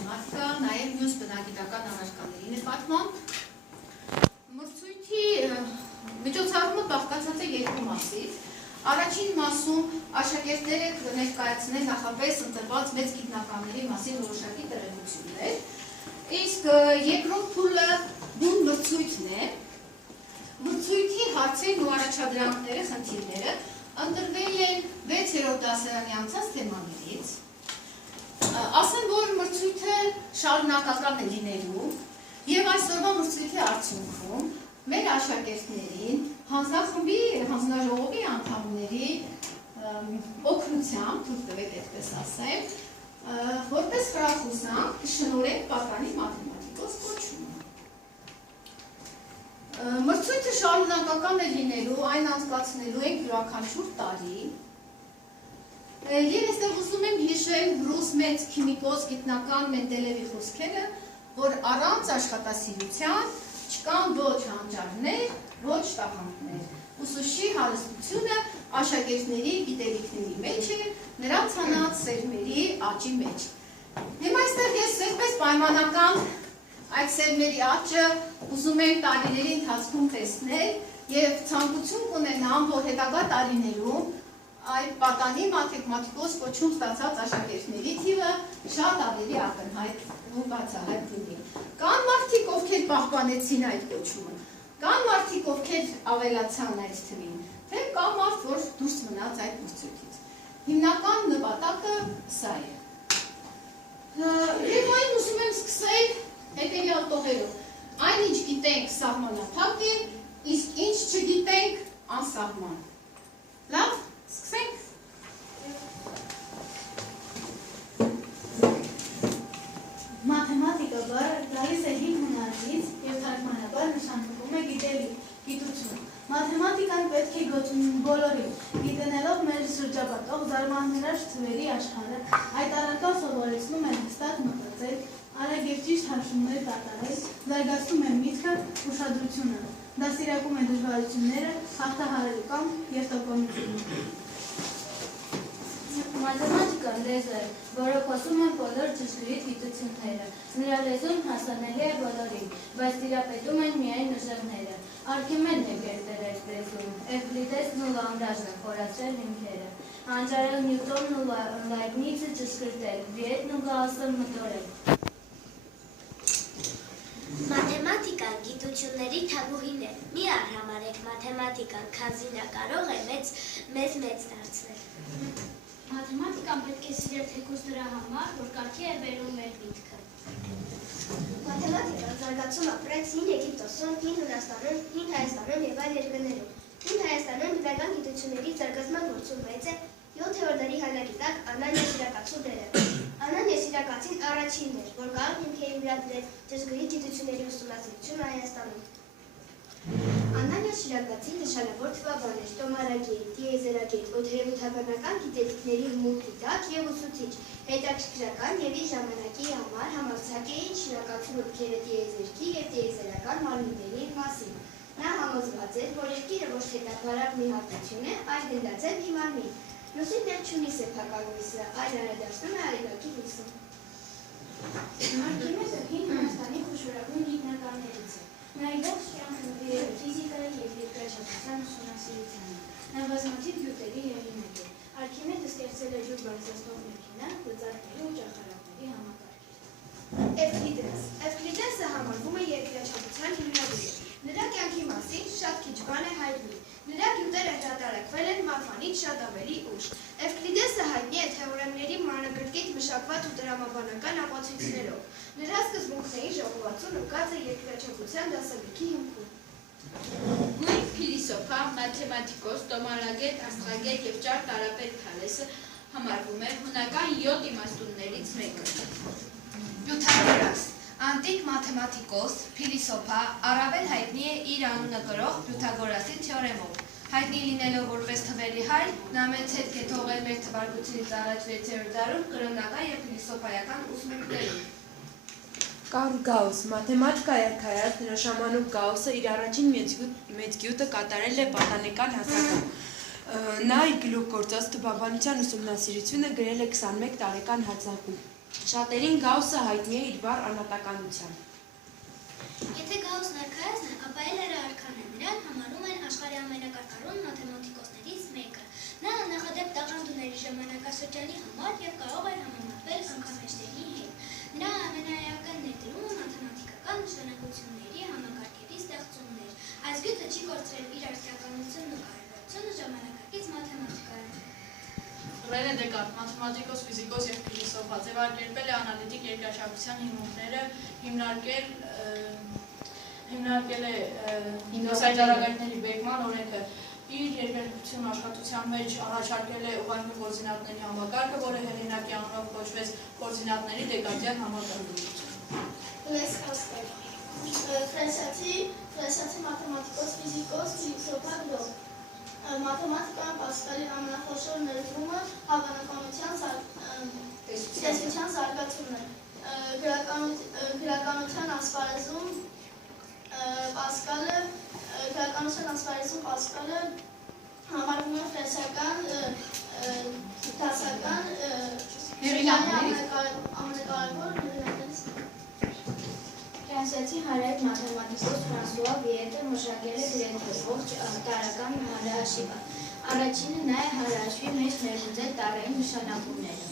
մաթեմատիկա, նաև մյուս բնագիտական առարկաների նկատմամբ։ Մրցույթի միջոցառումը բաղկացած է երկու մասից։ Առաջին մասում աշակերտները կներկայացնեն նախապես ընտրված մեծ գիտնականների մասին որոշակի տեղեկություններ, իսկ երկրորդ փուլը բուն մրցույթն է։ Մրցույթի հարցերն ու առաջադրանքները, խնդիրները ընտրվել են 6-րդ դասարանի անցած թեմաներից։ Ասեմ, որ մրցույթը շարունակական է լինելու եւ այսօրվա մրցույթի արդյունքում մեր աշակերտներին հանձնախմբի հանձնաժողովի անդամների օգնությամբ, թույլ տվեք այդպես ասեմ, որպես խրախուսանք կշնորհենք պատանի մաթեմատիկոս կոչումը։ Մրցույթը շարունակական է լինելու, այն անցկացնելու ենք յուրաքանչյուր տարի։ Եվ այստեղ ուզում եմ հիշել ռուս մեծ քիմիկոս գիտնական Մենդելևի խոսքերը, որ առանց աշխատասիրության չկան ոչ հանճարներ, ոչ տաղանդներ։ Ուսուցչի հարստությունը աշակերտների գիտելիքների մեջ է, նրա ցանած սերմերի աճի մեջ։ Հիմա այստեղ ես այսպես պայմանական այդ սերմերի աճը ուզում եմ տարիների ընթացքում տեսնել եւ ցանկություն կունենամ, որ հետագա տարիներում այդ պատանի մաթեմատիկոս կոչում ստացած աշակերտների թիվը շատ ավելի ակնհայտ ու բացահայտ լինի։ Կան մարդիկ, ովքեր պահպանեցին այդ կոչումը, կան մարդիկ, ովքեր ավելացան այդ թվին, թե կա մարդ, որ դուրս մնաց այդ մրցույթից։ Հիմնական նպատակը սա է։ Եվ այն ուզում եմ սկսել հետևյալ տողերով։ Այն ինչ գիտենք սահմանափակ է, իսկ ինչ չգիտենք անսահման։ Լավ, սկսենք։ Մաթեմատիկա բառը գալիս է հին հունարից և թարգմանաբար նշանակում է գիտություն։ Մաթեմատիկան պետք է բոլորին, գիտենելով մեր շրջապատող զարմանալի թվերի աշխարհը, այդ առարկան սովորեցնում է հստակ մտածել, արագ ճիշտ հաշվումներ կատարել, զարգացնում է միտքը, ուշադրությունը, դաստիարակում է դժվարությունները, հաղթահարելու կամք և տոկունությունը։ Մաթեմատիկան լեզ է, որը խոսում են բոլոր ճշգրիտ գիտությունները։ Նրա լեզուն հասանելի է բոլորին, բայց տիրապետում են միայն ուժեղները։ Արքիմեդն է կերտել այդ լեզուն, Էվկլիդեսն ու Լագրանժը խորացրել հիմքերը, հանճարել Նյուտոնն ու Լայբնիցը ճշգրտել, Վիետն ու Գաուսը մտորել։ Մաթեմատիկան գիտությունների թագուհին է։ Մի արհամարեք մաթեմատիկան, քանզի նա կարող է մեզ դարձնել։ Մաթեմատիկան պետք է սիրել թեկուզ դրա համար, որ կարգի է բերում մեր միտքը։ Մաթեմատիկան զարգացում ապրեց հին Եգիպտոսում, հին Հունաստանում, հին Հայաստանում և այլ երկրներում։ Հին Հայաստանում բնական գիտությունների զարգացման գործում մեծ է 7-րդ դարի հանրագիտակ Անանիա Սիրակացու դերը։ Անանիա Սիրակացին առաջինն էր, որ կարող հիմքերի վրա դրեց ճշգրիտ գիտությունների ուսումնասիրությունը Հայաստանում։ Անանիա Սիրակացին նշանավոր թվաբան էր, տոմարագետ, տիեզերագետ, օդերևութաբանական գիտելիքների մուլտիդակ և ուսուցիչ, հետաքրքրական և իր ժամանակի համար համարձակ էին շիրակացու մտքերը տիեզերքի և տիեզերական մարմինների մասին։ Նա համոզված էր, որ երկիրը ոչ թե դատարկ մի հատկություն է, այլ գնդաձև մի մարմին։ Լուսին դեռ չունի սեփական լույսը, այլ անադարձնում է արեգակի լույսը։ Արքիմեդը հին Հունաստանի խոշորագույն գիտնականներից է։ Նա իր ողջ կյանքը ֆիզիկայի և երկրաչափության ուսումնասիրությանը։ Նա բազմաթիվ գյուտերի հեղինակ է։ Արքիմեդը ստեղծել է ջուր բարձրացնող մեքենա, գծարկների ու ճախարակների համակարգեր։ Էվկլիդեսը համարվում է երկրաչափության հիմնադիրը։ Նրա կյանքի մասին շատ քիչ բան է հայտնի։ Նրա գյուտերը հրատարակվել են մահվանից շատ ավելի ուշ։ Էվկլիդեսը հայտնի է թեորեմների մանրակրկիտ մշակված ու տրամաբանական ապացույցներով։ Նրա սկզբունքների ժողովածուն ընկած է երկրաչափության դասագրքի հիմքում։ Գույն փիլիսոփա, մաթեմատիկոս, տոմարագետ, աստղագետ և ճար տարապետ Թալեսը համարվում է հունական 7 իմաստուններից մեկը։ Պյութագորաս, անտիկ մաթեմատիկոս, փիլիսոփա, առավել հայտնի է իր անունը կրող Պյութագորասի թեորեմով։ Հայտնի լինելով որպես թվերի հայր, նա մեծ հետք է թողել մեր թվարկությունից առաջ 6-րդ դարում կրոնական և փիլիսոփայական ուսմունքներում։ Կարլ Գաուս, մաթեմատիկայի արքայած նրաշամանուկ Գաուսը իր առաջին մեծ գյուտը կատարել է պատանեկան հասակում։ Նա իր գլուխ գործած թվաբանության ուսումնասիրությունը գրել է 21 տարեկան հաձախում։ Շատերին Գաուսը հայտնի է իր վառ անհատականությամբ։ Եթե Գաուսն արքայազն է, ապա էլ արքան է, նրան համարում են աշխարհի ամենակարկառուն մաթեմատիկոսներից մեկը։ Նա նախադեպ տաղանդուների ժամանակաշրջանի համար և կարող էր համեմատվել անգամեջների հետ։ Նրա ամենաէական ներդրումը մաթեմատիկական նշանակությունների համակարգերի ստեղծումն էր։ Այս գյուտը չի կորցրել իր արդիականությունն ու կարևորությունը ժամանակակից մաթեմատիկայում։ Ռենե Դեկարտ, մաթեմատիկոս, ֆիզիկոս և փիլիսոփա, ձևակերպել է անալիտիկ երկրաչափության հիմունքները, հիմնարկել է հինգասայտարագայթների բեկման օրենքը, իր երկրաչափություն աշխատության մեջ առաջարկել է ուղղանկյուն կորզինատների համակարգը, որը հեղինակի անունով կոչվեց կորզինատների Դեկարտյան համակարգը։ Լես Կաստել, ֆրանսիացի մաթեմատիկոս, ֆիզիկոս, փիլիսոփա, գրող։ Մաթեմատիկան Պասկալի ամենախոշոր ներդրումը հավանականության տեսության զարգացումն է։ Գրականության ասպարեզում Պասկալը համարվում է ֆրանսիական դասական ամենակարևոր հեղինակներից։ Ֆրանսիացի հարայր մաթեմատիկոս Ֆրանսուଆ Վիետը մշակել է գրեթե ողջ տարրական հանրահաշիվը։ Առաջինը նա է հանրահաշվի մեջ ներմուծել տառային նշանակումները։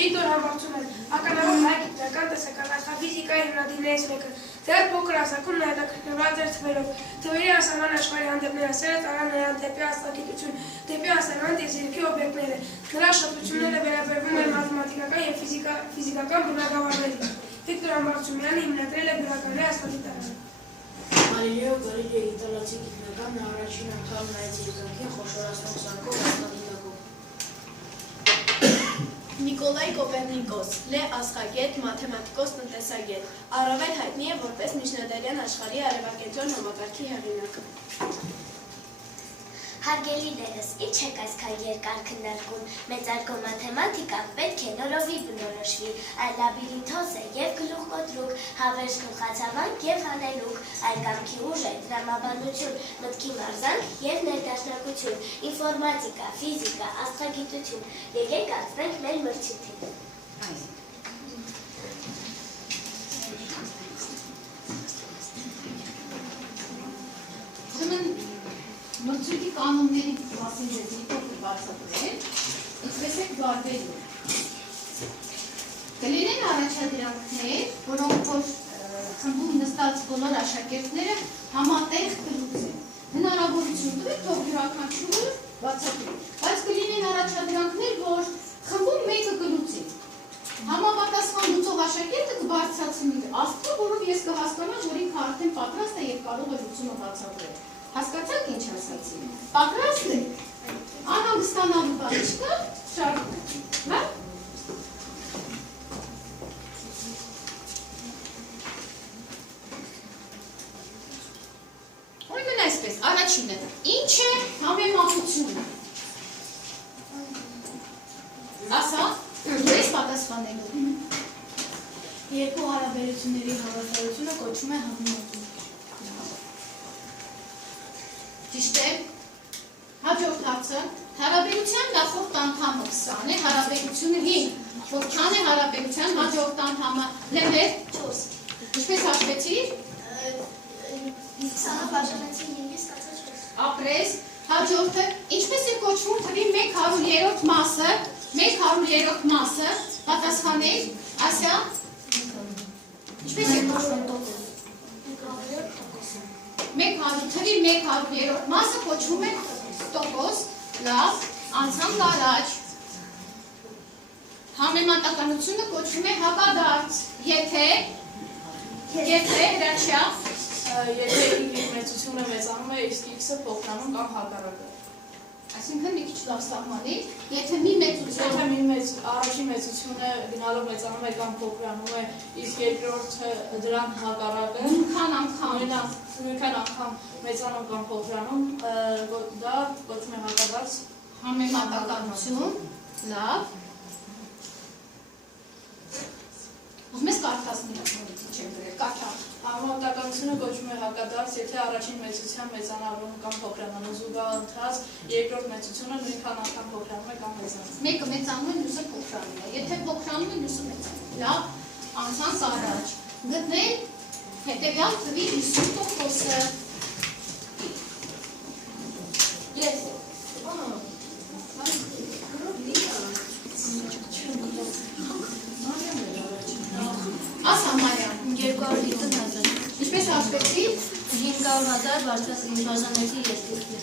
Վիկտոր Համբարձումյան, ականավոր հայ գիտնական տեսական աստղաֆիզիկայի հիմնադիրներից մեկը, դեռ փոքր հասակում նա հետաքրքրված էր թվերով։ Թվերի անսահման աշխարհի հանդեպ սերը տարան նրան դեպի աստղագիտություն, դեպի անսահման տիեզերքի օբյեկտները։ Նրա շփոթությունները վերաբերվում են մաթեմատիկական և ֆիզիկական բնագավառներին։ Վիկտոր Համբարձումյանը հիմնադրել է գրականների աստղադիտարանը։ Գալիլեո Գալիլեի իտալացի գիտնական նա առաջին անգամ նայեց երկնքին խոշորացնող սարքով աստղադիտակով։ Նիկոլայ Կոպեռնիկոս, Լե աստղագետ, մաթեմատիկոս, տնտեսագետ, առավել հայտնի է որպես միջնադարյան աշխարհի արևակենտրոն համակարգի հեղինակ։ Հարգելիներս, ինչ եք այսքան երկար քննարկում, մեծարգո մաթեմատիկան պետք է նորովի բնորոշվի, այլ լաբիրինթոզ է և գլուխկոտրուկ, հավերժ գլխացավանք և հանելուկ, այլ կամքի ուժ է, տրամաբանություն, մտքի մարզանք և ներդաշնակություն, ինֆորմատիկա, ֆիզիկա, աստղագիտություն, եկեք անցնենք մեր մրցույթին։ Մրցույթի կանոնների մասին ձեզ մի փոքր բացատրել, ինչպես եք վարվելու։ Կլինեն առաջադրանքներ, որոնք որ խմբում նստած բոլոր աշակերտները համատեղ կլուծեն։ Հնարավորություն տվեք, թող յուրաքանչյուրը բացատրի։ Բայց կլինեն առաջադրանքներ, որ խմբում մեկը կլուծի։ Համապատասխան լուծող աշակերտը կբարձրացնի աստղը, որով ես կհասկանամ, որ ինքը արդեն պատրաստ է և կարող է լուծումը բացատրել։ Հասկացաք ինչ ասացի։ Պատրաստ եք։ Անհանգստանալու բան չկա, շարունակենք, հա՞։ Ուրեմն այսպես, առաջինը, ինչ է համեմատությունը։ Ասա, դու ես պատասխանելու։ Երկու հարաբերությունների հավասարությունը կոչվում է համեմատություն։ Ճիշտ է։ Հաջորդ հարցը, հարաբերության նախորդ անդամը 20 է, հարաբերությունը 5, որքան է հարաբերության հաջորդ անդամը, լեվեր 4, ինչպես հաշվեցիր, 20-ը բաժանեցի 5-ից ստացած 4։ ապրես, հաջորդը, ինչպես է կոչվում թվի 1/100 մասը, 1/100 մասը, պատասխանել, ասյա, ինչպես է կոչվում թվի 1/100 մասը կոչվում է տոկոս, լավ, անցանք առաջ, համեմատականությունը կոչվում է հակադարձ, եթե հրաշյա, Եթե y մեծությունը մեծանում է, իսկ x-ը փոխանում կամ հակառակը։ Այսինքն մի քիչ լավ սահմանի, եթե մի մեծություն, առաջին մեծությունը գնալով մեծանում է կամ փոքրանում է, իսկ երկրորդը դրան հակառակը, նույնքան անգամ մեծանում կամ փոքրանում, դա կոչվում է հակադարձ համեմատականություն, լավ, Ուզում ես կարդացնի նորից չեմ գրել, կարդա։ Համապատականությունը կոչվում է հակադարձ, եթե առաջին մեծության մեծանալուն կամ փոքրանալու զուգընթաց, երկրորդ մեծությունը նույնքան անգամ փոքրանում է կամ մեծանում։ Մեկը մեծանում է, մյուսը փոքրանում է։ Եթե փոքրանում է, մյուսը մեծանում է։ Լավ, անցանք առաջ։ Գտնել հետևյալ թվի 50%-ը։ Ես։ Ասա Մարիամ, 250,000, ինչպես հաշվեցի, 500,000 բաժանեցի 2-ը,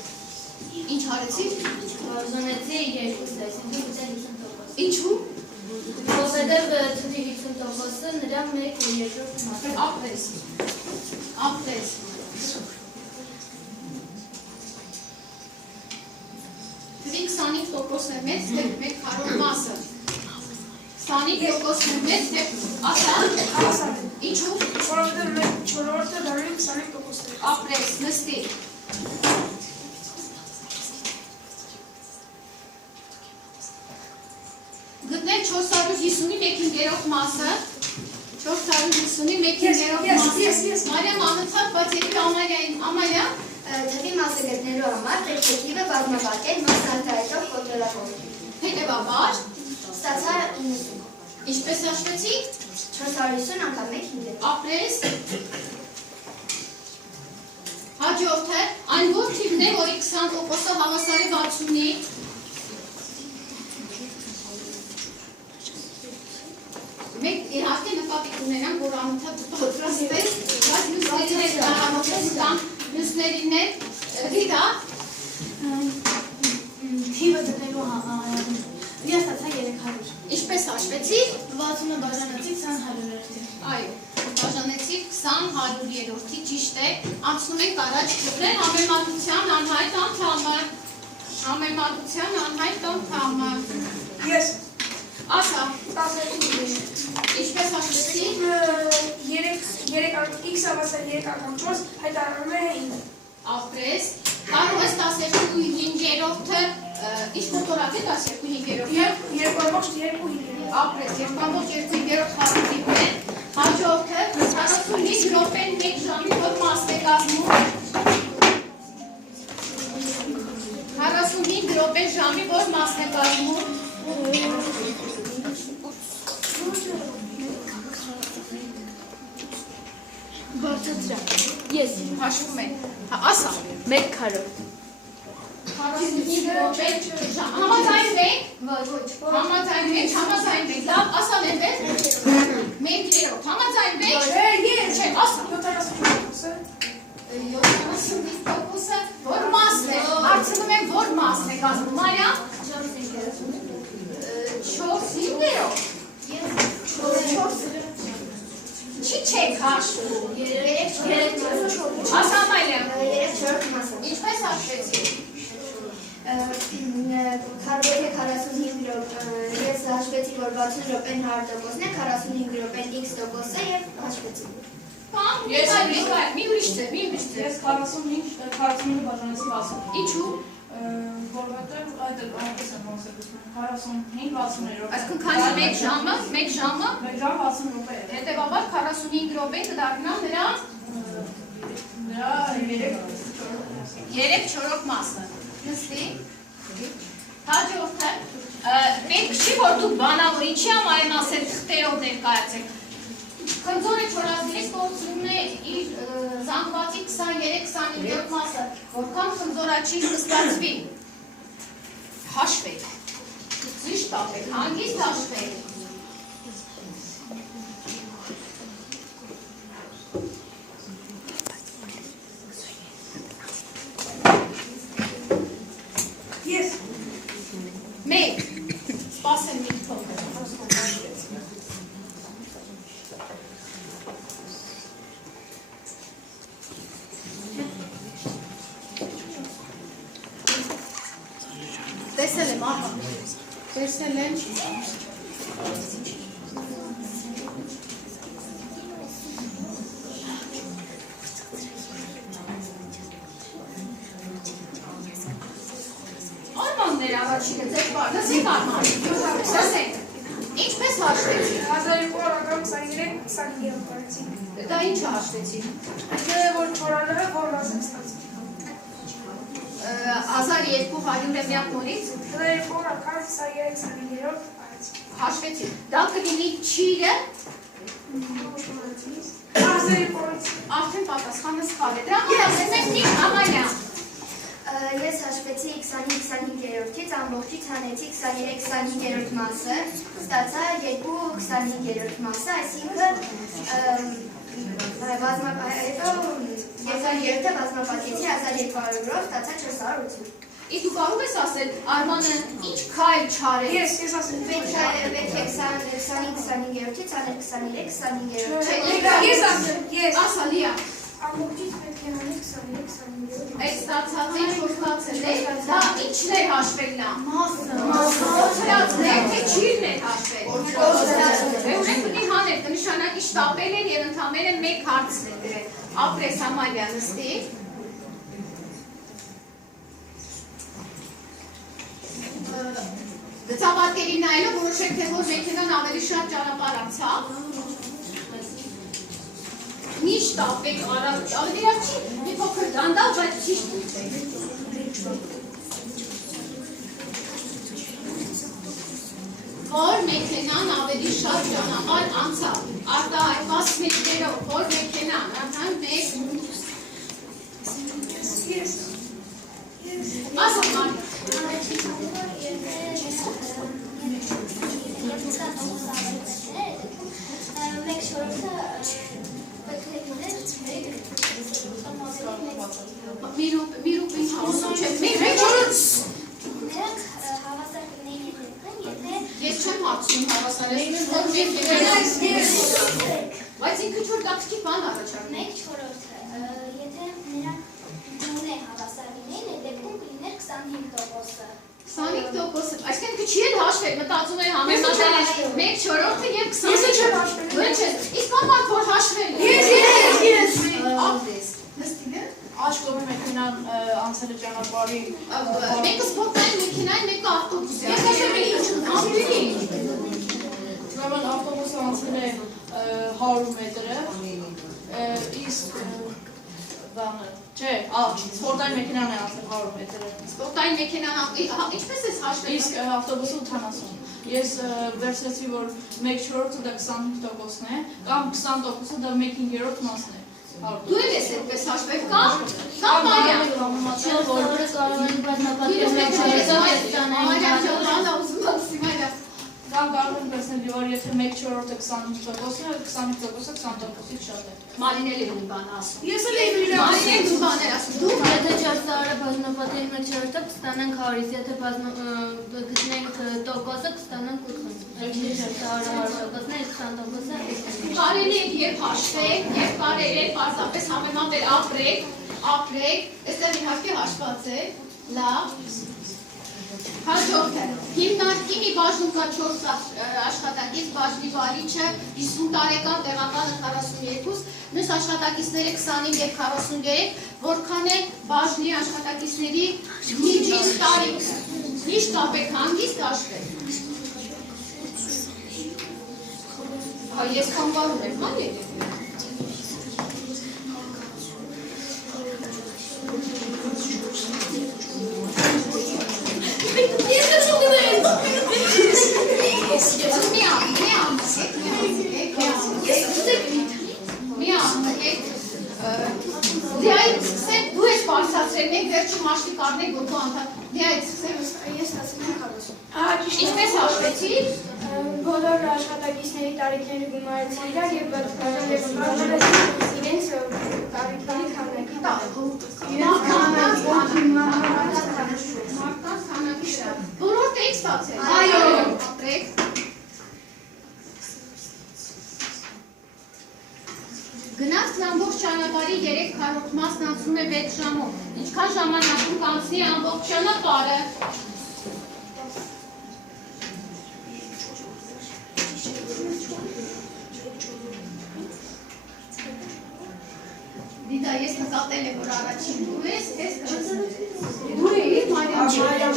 ինչ արեցի, բաժանեցի 2-ը, այսինքն գուցե 50%։ ինչու, Որովհետև թվի 50%-ը նրա մեկ երկրորդ մասը։ ապրես, թվի 25%-ն է մեծ, թե մեկ հարոր մասը, 25%-ն է մեծ, թե ասա, ինչու, Որովհետև մեկ չորրորդը դառնում 25%-ը։ ապրես, նստի, գտնել 450-ի 1/5 մասը, 450-ի 1/5 մասը, Մարիամ անընդհատ, բայց եկի Ամալիա, Թվի մասը գտնելու համար պետք է թիվը բազմապատկել մաս արտահայտող կոտրելակով։ հետևաբար, Ստացա 90։ ինչպես հաշվեցի, 450 անգամ 1/5։ ապրես, հաջորդը, այն որ թիվն է, որի 20%-ը հավասար է 60-ի, մեկ իհարկե նկատի կունենան, որ անընդհատ պատրաստես, բայց մյուսներին էլ դարամոքես կամ մյուսներին էլ դիտա, Թիվը դնելու ես ստացա 300։ ինչպես հաշվեցի, 60-ը բաժանեցի 20/100-ի։ այո, բաժանեցի 20/100-ի, ճիշտ է, անցնում ենք առաջ գտնել համեմատության անհայտ անդամը, Ես ասա, 12 ինչպես հաշվեցի, 3 հավասար 3 անգամ 4 հայտարարում է 5։ ապրես, կարող ես 12/5-ը, ինչ մոտորակ է 12/5-ը, ապրես, 2/2 հարուտիպն է, հաջորդը 45 րոպեն 1 ժամի որ մասն է կազմում, 45 րոպեն ժամի որ մասն է կազմում, Բարձրացրա, ես հաշվում է, ասա, 1/4, 45 րոպեն ժամ, համաձայնվենք, համաձայնվենք, լավ, ասա նետես, 1/3, համաձայնվենք, չէ, ասա, 75%-ը, որ մասն է, հարցնում եմ, որ մասն է կազմում, Մարիամ, 4/5-ով, չի չեք հաշվում, ասա Մարիամ, 3/4 մասը։ ինչպես հաշվեցի, Եթե 45 րոպե, ես հաշվեցի, որ 60 րոպեն 100%-ն է, 45 րոպեն x%-ը եւ հաշվեցի։ կամ մի ուրիշ ձև, Ես 45 բաժանեցի 60։ ինչու, Որովհետև այդ այնպես է մասնակցում 45 60-րդ։ այսինքն քանի 1 ժամը, 1 ժամը, 1 ժամ 60 րոպե է։ հետևաբար 45 րոպե կդառնա նրա 3/4 մասը։ Նստի։ Հաջորդը, պետք չի, որ դուք բանավոր ինչի համար են ասել թղթերով ներկայացեք։ Քնձորը չորազդիրից կորցնում է իր զանգվածի 23-29 մասը, որքան քնձորաչի կստացվի։ Հաշվեք, ճիշտ ապեք, հանգիստ հաշվեք։ Ես Մեկ, սպասեմ մի փոքր։ Տեսել եմ, ահա, տեսել եմ։ Արմաններ առաջինը ձեր բարձ, լսեք արման, լսեք, ինչպես Ինչպես հաշվեցի։ 1223-25 տարեցի։ Դա ինչ հաշվեցի։ Եկել որ չորանները որ մասը ստացի։ 1200-ը միակ նորից 1223-25 տարեցի։ հաշվեցի։ Դա կլինի չիրը։ Արդեն պատասխանը սխալ է։ Դրա համար ասենք ինչ Ամալիա։ Ես հաշվեցի 20-25-ից ամբողջից հանեցի 23-25-րդ մասը, ստացա 2-25-րդ մասը, այսինքն երկը բազմապատկեցի 1200-ով, ստացա 480։ Իսկ դու կարող ես ասել Արմանը ինչ քայլ չարել։ Ես ասեմ։ Պետք է 20-25-ից անել 23-25-րդ։ Ես ասեմ, ես։ Ասա Լիա։ Ամբողջից պետք է հանել 23-25։ Այդ ստացածը ինչ որ ստացել է, դա ինչն է հաշվել նա։ Մասը։ Օծրածներ, թե չիրն է հաշվել։ Ուրեմն պիտի հանել, կնշանակի շտապել են եւ ընդամենը մեկ հարցն է դրել։ Ապրես Ամալիա նստի։ Գծավարկերի նայելով որոշեք, թե որ մեքենան ավելի շատ ճանապարհ անցավ։ Մի շտապեք արագ, ավելի լավ չի, մի փոքր դանդաղ, բայց ճիշտ ուտեք։ Որ մեքենան ավելի շատ ճանապարհ անցավ, արտահայտված մեջներով, որ մեքենան, ահա մեկ ասա Մարիա։ Մեկ շորոքը Մի ռուպ ինչ ասում չէ, մեկ շորոց։ Նրանք հավասար կնեին եթե Ես չեմ հարցնում հավասարեցնել, որ մեքենան բայց ինքը չոր դակսքի բան առաջարկն է։ մեկ չորրորդը եթե նրանք դունե հավասար լինեին, այդ դեպքում կլիներ 25%-ը։ 25%, այսինքն չի էլ հաշվել, մտածում է համեմատել մեկ չորրորդը եւ 20։ Ես չեմ հաշվել։ Ոչ է, իսկ բան որ հաշվել է։ Ես։ Ապրես։ Նստի՞ն է։ Աչք կողմի մեքենան անցել է ճանապարհի Մեկը սպորտային մեքենայի, մեկը ավտոբուսի։ Ես ասեմ եմ ինչ ամբերի։ Ուրեմն ավտոբուսը անցել է 100 մետրը, իսկ բանը, չէ, սպորտային մեքենան է անցել 100 մետրը։ Սպորտային մեքենան, ինչպես ես հաշվել։ Իսկ ավտոբուսը 80։ Ես վերցրեցի, որ 1/4-ը դա 25%-ն է, կամ 20%-ը դա 1/5 մասն է։ Դու էլ ես այդպես հաշվել կամ Մարիա։ Չէ, որը կարող են բազմապատկել մեկ Մարիա ջան, ուզում եմ Սիմայա։ Կամ կարող են վերցնել որ եթե 1/4-ը 25%-ն է, 25%-ը 20%-ից շատ է։ Մարինել է մի բան ասում։ Ես էլ եմ իր Մարինել մի բան էր ասում։ Դու Եթե 400-ը բազմապատկել մեկ չորրորդը կստանանք 100-ից, եթե գտնենք տոկոսը կստանանք 80։ Եթե 400-ը 100%-ն է, 20%-ը կարելի է եւ հաշվել, եւ կարելի է պարզապես համեմատել ապրեք, այստեղ իհարկե հաշված է, լավ։ Հաջորդը, հիմնարկի մի բաժնում կա 4 աշխատակից, բաժնի վարիչը 50 տարեկան, տեղականը 42, մյուս աշխատակիցները 25 եւ 43, որքան է բաժնի աշխատակիցների միջին տարիքը։ Միշտ կապեք հանգիստ հաշվեք։ Ես կամբարում եմ, ման եկեք։ Դիայից սկսեմ, դու ես պարսացրել, մենք վերջում հաշվի կարնենք, որ դու անդա, դիայից սկսեմ, Ես ստացել եմ 40։ ինչպես հաշվեցի, Բոլոր աշխատակիցների տարիքները գումարեցի իրար եւ բաժանեց իրենց տարիքների քանակի տակ։ մարդկանց քանակի շտապ, բոլոր տեիք ստացել, Այո։ ապրեք, գնացքն ամբողջ ճանապարհի 3/4 մասն անցնում է 6 ժամով, ինչքան ժամանակում կանցնի ամբողջ ճանապարհը։ Դիդա, ես նկատել եմ, որ առաջին դու ես, ես դու էի, Մարիամ, Մարիամ,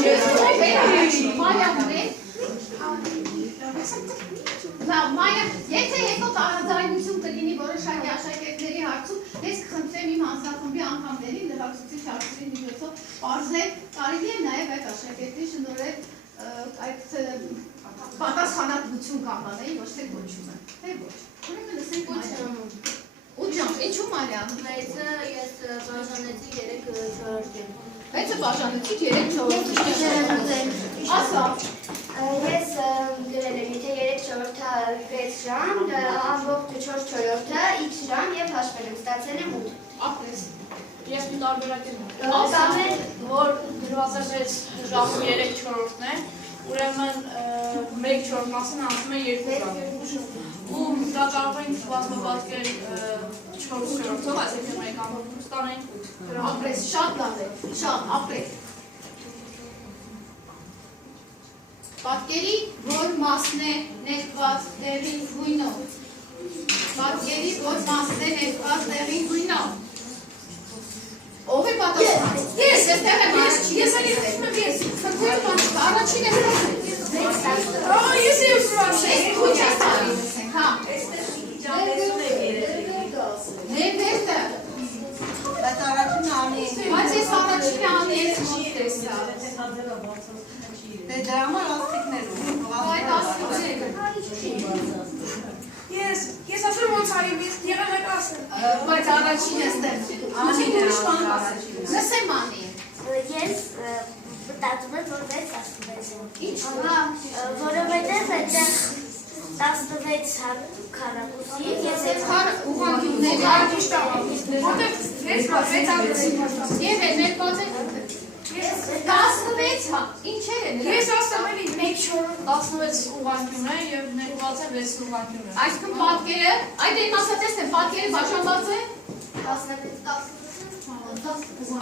Մայրը, եթե հետո տարաձայնություն կլինի որոշակի աշակերտների հարցում, ես կխնդրեմ իմ հանձնախմբի անդամներին լրացուցիչ հարցերի միջոցով պարզել, կարելի է նաև այդ աշակերտի շնորհել այդ պատասխանատվություն կանխատեսել, ոչ թե կոչումը, թե ոչ։ Ուրեմն լսենք Մարիամ։ Ուջան, ինչու Մարիամ։ Մեծը ես բաժանեցի 3/4-ին։ Մեծը բաժանեցի 3/4-ին։ Ասա։ Ես գրել եմ, եթե 3/4-ը 6 ժամ, ամբողջը 4/4-ը x ժամ եւ հաշվել եմ, ստացել եմ 8։ Ապրես։ Ես մի տարբերակ եմ ասել, որ գրված է 6 ժամը 3/4-ն է, ուրեմն 1/4 մասն ասում է 2 ժամ։ Ու դա կարող ենք բազմապատկել 4/4-ով, այսինքն մենք ամբողջը ստանենք 8։ Ապրես, շատ լավ է, շատ ապրես։ Պատկերի, որ մասն է ներկված դեղին գույնով։ Պատկերի, որ մասն է ներկված դեղին գույնով։ Ով է պատասխան։ Ես այստեղ եմ առաջին։ Ես էլի խոսում եմ ես։ Խնդրեմ բան չկա, առաջին եմ խոսում։ Ես եմ ասում, դու չես տալիս, հա։ Նեվերտը։ Բայց առաջինը անի ենք։ Բայց ես առաջինը անի ես մոտ տեսա։ Դե դրա համար աստիքներում։ Այդ աստիքները։ Ես ասում ոնց արի, ես եղել եք ասել։ Բայց առաջինը ստեղ։ Անին ուրիշ բան ասել։ Լսեմ Անի։ Ես մտածում եմ, որ 6 Ինչ։ որովհետև այդտեղ 16 քառակուսի, ես Ես ուղղանկյունների Ճիշտ է, որտեղ 6 Եվ է ներկված է 16 հա, ինչեր է նրա։ Ես ասում եմ 16 ուղղանկյուն է եւ ներկված է 6 ուղղանկյուն է։ Այսինքն պատկերը, այդ այն ասածես թե պատկերը բաժանված է։ 16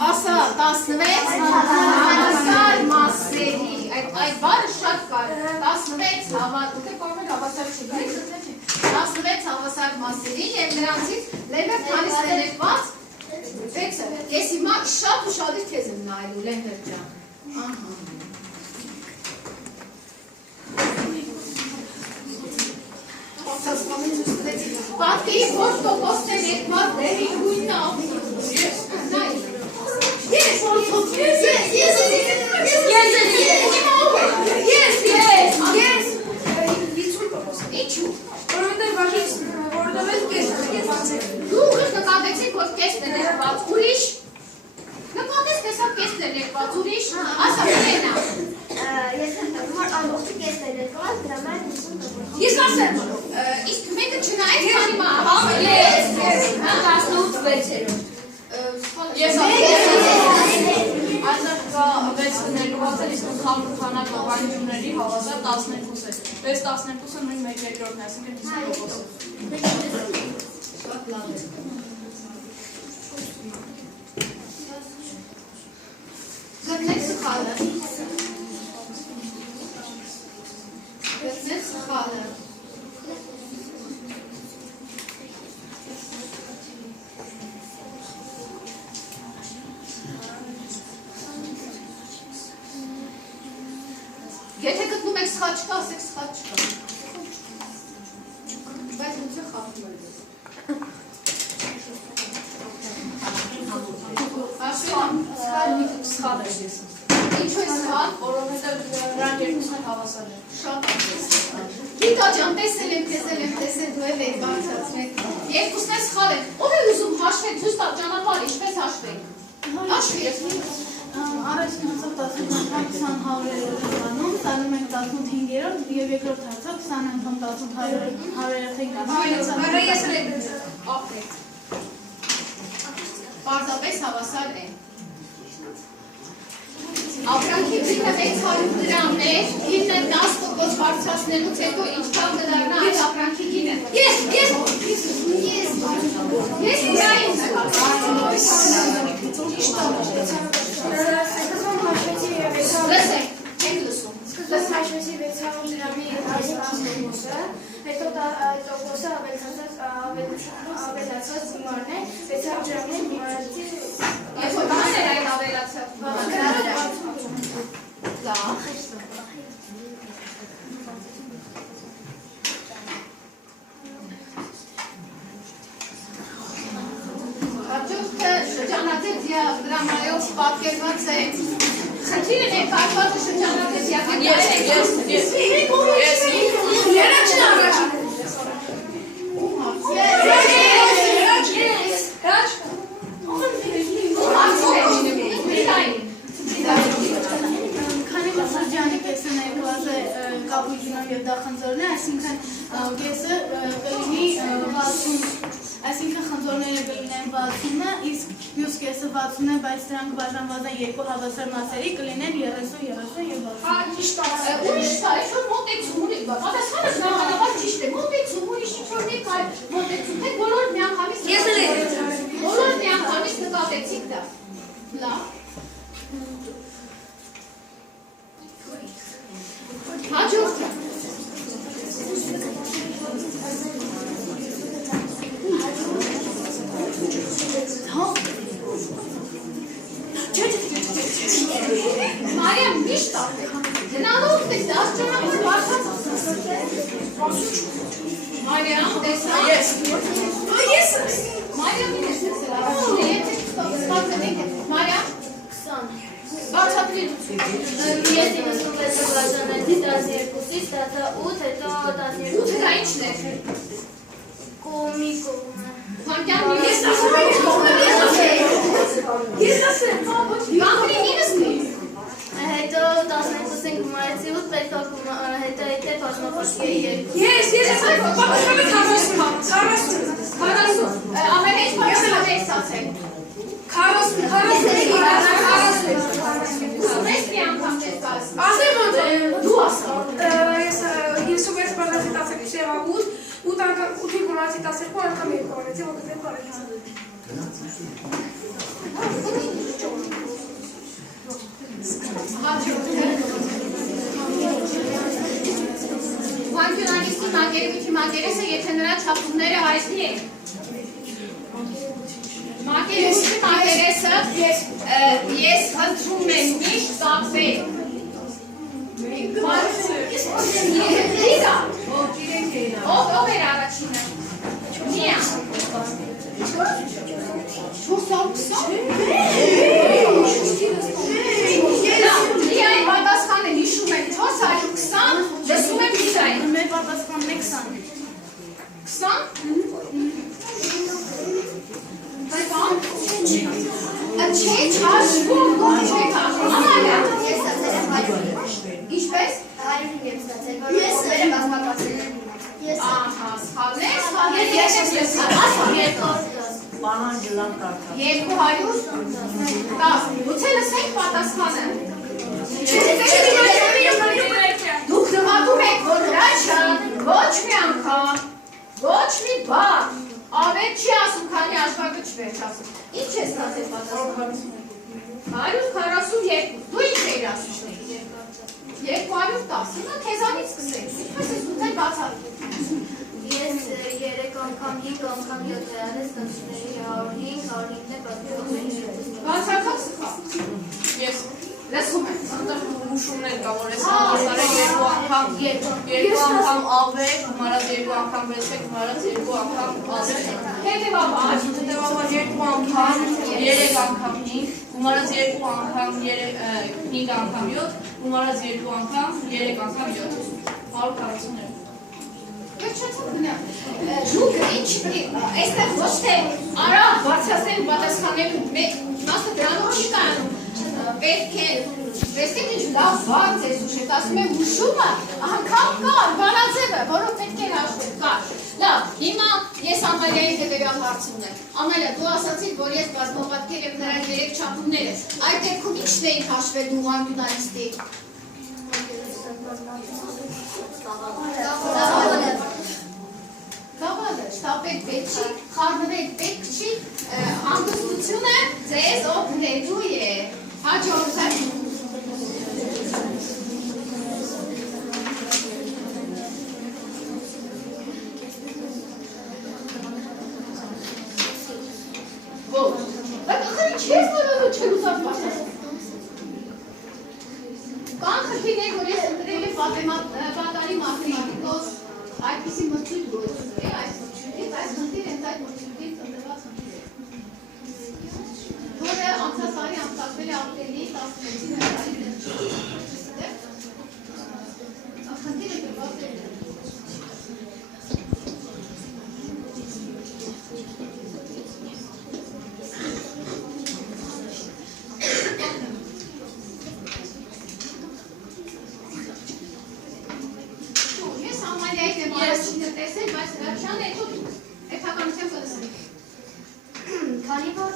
Ասա 16 հավասար մասերի, այդ բառը շատ կարևոր է, 16 հավասար չի, 16 հավասար մասերի և նրանցից լեվեր քանիսն է ներկված 6-ը, ես հիմա շատ ուշադիր քեզ եմ նայելու Լեհեր ջան, պատկերի ոչ տոկոսն է ներկված դեղին գույնով, Ինչու։ Դու ուղիղ նկատեցիք, որ կեսն է ներկված, ուրիշ։ Նկատես տեսավ կեսն է ներկված, ուրիշ։ Ասա Լենա։ Ես հանդիպում որ ամբողջը կեսն է ներկված, դրա համար 50%։ Ես ասեմ, իսկ մեկը չնայեց քանի մա։ Ես 18/6-երորդ։ Ես ասում կա 6 ներկված է, իսկ խաղը քանակ ուղղանկյունների հավասար 12 է։ 6/12-ը նույն 1/2-ն է, այսինքն 50%։ Շատ լավ է։ Գտնեք սխալը։ Գտնեք սխալը։ Եթե գտնում եք սխալ չկա, ասեք սխալ չկա։ Բայց ոնց է խաղում է։ Սխալ է ես։ Ինչու է սխալ, Որովհետև նրանք երկուսն հավասար են։ շատ անգամ։ Գիտա ջան, տեսել եմ, դու էլ եք բարձրացրել։ Երկուսն է սխալ են։ Ով է ուզում հաշվեք, ցույց տալ ճանապարհ, ինչպես հաշվենք։ Հաշվեք։ Առաջին հարցով 20 հարյուրերորդ ստանում ենք 15-րդ եւ երկրորդ հարցով 20 անգամ 100-ին Ապրեք։ Պարզապես հավասար է։ Ապրանքի գինը 600 դրամ է, գինը 10% բարձրացնելուց հետո ինչքան կդառնա այդ ապրանքի գինը։ Ես ուրային լսեք, եք լսում։ Սկզբում հաշվեցի 600 դրամի 10%-ը, հետո տոկոսը ավելացած գումարն է, 600 դրամի գումարեցի Ես որ բան էր այդ ավելացավ։ Լավ։ շրջանաձև դրամայով պատկերված է խնդիրը ներկայացված է շրջանաձև Քանի որ շրջանի կեսը ներկված է կապույտինով և դա խնձորն է, այսինքն կեսը կլինի 60, այսինքն խնձորները կլինեն 60-ը, իսկ մյուս կեսը 60 է, բայց դրանք բաժանված են երկու հավասար մասերի, կլինեն 30 և 60։ Ուրիշ կա, ինչ-որ մոտեցում ունի, պատասխանը ժամանաբար ճիշտ է, մոտեցում ուրիշ ինչ-որ մի կայ մոտեցում, թե բոլոր միանգամից նկատեցիք դա, լավ։ Հաջորդը։ Մարիամ միշտ գնալով տես աստրանավոր բարքած Մարիամ տեսա Ես Մարիամին ես տեսել առաջին եթե ստացել եք Մարիամ 20 Բացատրելություն Ես 96-ը բաժանեցի 12-ից, ստացա 8, հետո 12 8-ը ինչն է կողմի կողմը Վանկյան ես ասում եմ Ես ասեմ Վանկրի ինս նույն Հետո 12-ին գումարեցի 8, պետք է հետո եթե բազմապատկի է 2 Ես ասեմ, պատասխանը 40 Ամենից պատասխանը ես ասել 40 Ես մի անգամ չես ասում Ասեմ ոնց է Դու ասա Ես 56 բաժանեցի 8 անգամ 8-ի գումարեցի 12 անգամ 2 արեցի, որ գտեմ բարեկամ Վանկյունանիստի մակերևույթի մակերեսը, եթե նրա չափումները հայտնի են Մակերևույթի մակերեսը ես խնդրում եմ միշտ կապել Ով էր առաջինը Միա 420 Միայն պատասխանը հիշում եմ 420 լսում եմ Լիզային Մեր պատասխանն է 20 Չէ, չաշվում, չեք հաշվում Ամալյա Ինչպես? 105 եմ ստացել, որ կողմերը բազմապատկել են Ահա, սխալն է, ես եմ Պահանջը լավ կարդա 210 Գուցե լսենք պատասխանը Դուք նվագում եք, որ հրաչը ոչ մի անգամ, ոչ մի բան Ավետ չի ասում, քանի աշխագը չվերջ ասում Ինչ ես ստացել պատասխանը 142 Դու ինչ էիր ասում 210 Նա քեզանից սկսենք Ինչպես ես ուտել բացատում Ես 3 անգամ 5 անգամ 7 արել ստացների 105 105-ը պատկերողների Բացակապ սխալ Ես Լսում եմ Անդր ուշումներ կա, որ ես համասարել երկու անգամ ավեր, գումարած երկու անգամ վեցեք, գումարած երկու անգամ ավեր Հետևաբար Հետևաբար երկու անգամ, երեք անգամ 5, գումարած երկու անգամ 5 անգամ 7, գումարած երկու անգամ 3 անգամ 7 140 Վերջացավ գնա Դուք ինչ այստեղ ոչ թե արա բարձրացնեն պատասխանելու մասը դրանով չի կայանում Պետք է տեսեք ինչ լավ բարձ ես ուշեք ասում եմ ուշումը անգամ կար բանաձևը որով պետք է հաշվել կար Լավ հիմա ես Ամալիայի հետևյալ հարց ունեմ Ամալիա դու ասացիր որ ես բազմապատկեր եմ նրա 3 չափումները այդ դեպքում ինչն էին հաշվել դու վանկյունանիստի Գավալը, շտապեք պետք չի, խառնվեք պետք չի, հանգստությունը ձեզ օգնելու է, հաջորդը Ոչ, բայց ախր ինչ ես նորելու չեր ուզավ պատասխան Կան խնդիրներ, որ ես ընտրել եմ պատանի մաթեմատիկոս այդպիսի մրցույթ գործում է, այս մրցույթից, այս խնդիր հենց այդ մրցույթից ընտրված խնդիր է։ տեսել, բայց Ռաչյանը հետո էթականությամբ կլսենք։ Քանի որ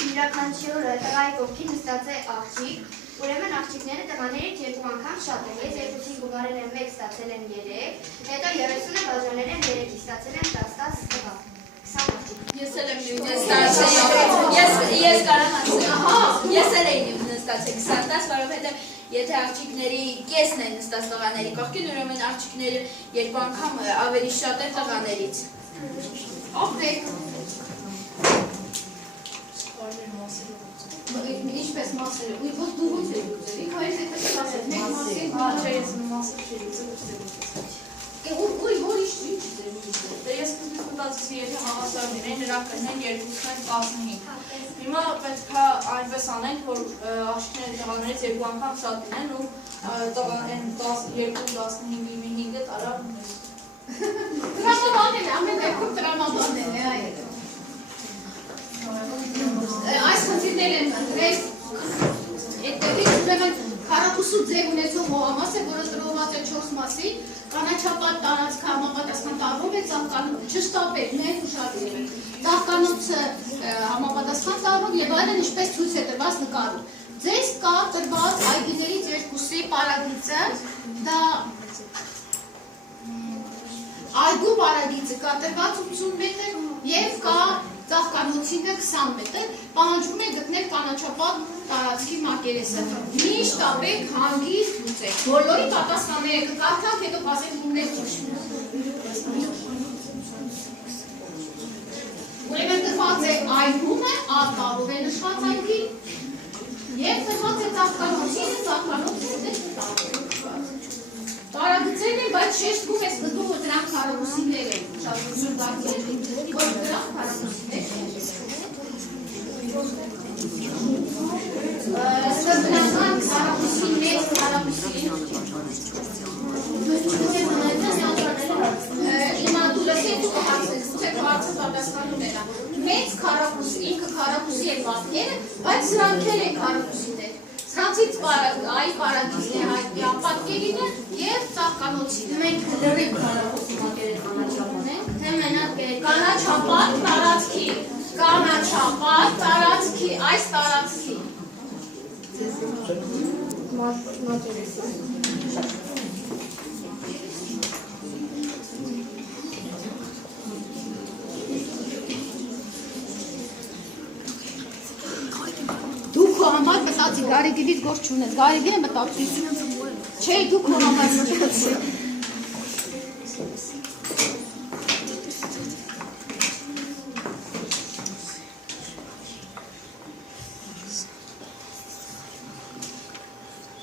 յուրաքանչյուր տղայի կողքին նստած է աղջիկ, ուրեմն աղջիկները տղաներից երկու անգամ շատ են, ես երկուսին գումարել եմ 1, ստացել եմ 3, հետո 30-ը բաժանել եմ 3-ի, ստացել եմ 10 տղա, 20 աղջիկ։ Ես էլ եմ նույնը ստացել, ես կարող ասել, ես էլ էի նույնը ստացել 20-10, որովհետև եթե աղջիկների կեսն են նստած տղաների կողքին, ուրեմն աղջիկները երկու անգամ ավելի շատ է տղաներից։ Ապրեք։ Ինչպես մասերը, ու ոչ դու ոչ եք ուզել, ինք հայս այդպես է ասել, մեկ մասին, չէ, ես մասը չի ուզել, ուր որ ինչ ձեր ուզել։ Դե ես սկզբից մտածեցի, եթե հավասար լինեն, նրանք կնեն 2-15։ Հիմա պետք է այնպես անենք, որ աղջիկների տղաներից երկու անգամ շատ լինեն ու տղաներին 2-15-ի 5-ը տարավ մեզ։ Տրամաբանել է, ամեն դեպքում տրամաբանել է, այդ։ Այս խնդիրներ են ընտրել, այդտեղից ուրեմն քառակուսու ձև ունեցող հողամաս է, որը տրոված է 4 մասի, կանաչապատ տարածքը համապատասխան տարվով է ծաղկանում, չշտապել, մենք ուշադրել ենք, ծաղկանոցը համապատասխան տարվով և այլն ինչպես ցույց է տրված նկարում։ Ձեզ կա տրված այգիներից երկուսի պարագիծը, դա այգու պարագիծը կա տրված 80 մետր և կա ծաղկանոցինը 20 մետր, պահանջում է գտնել կանաչապատ տարածքի մակերեսը։ Մի շտապեք, հանգիստ լուծեք։ Բոլորի պատասխանները կկարդանք, հետո կասենք ումներ ճիշտ։ Ուրեմն տրված է այգումը, արտարով է նշված այգի, և տրված է ծաղկանոցինը, ծաղկանոցը տարագծել են, բայց շեշտվում է սկզբում, որ դրանք քառակուսիներ են, շատ ուսում դարձել, որ դրանք քառակուսիներ են։ Բնական քառակուսի, մեծ քառակուսի։ Հիմա դու լսեք ու կհարցնեք, ուսեք հարցը պատասխանում էլա։ Մեծ քառակուսի, ինքը քառակուսի է պատկերը, բայց սրանք էլ են քառակուսիներ։ Սրանցից այ պարագիծն է հայտնի պատկերին է և ծաղկանոցին։ Մենք լրիվ քառակուսի մակեր կանաչապատ, թե մենակ կանաչապատ տարածքի, կանաչապատ տարածքի, այս տարածքի։ Դու քո համար մտածի, Գարիգինից գործ չունես, Գարիգինը մտածի։ Չէ, դու քո համար մտածի։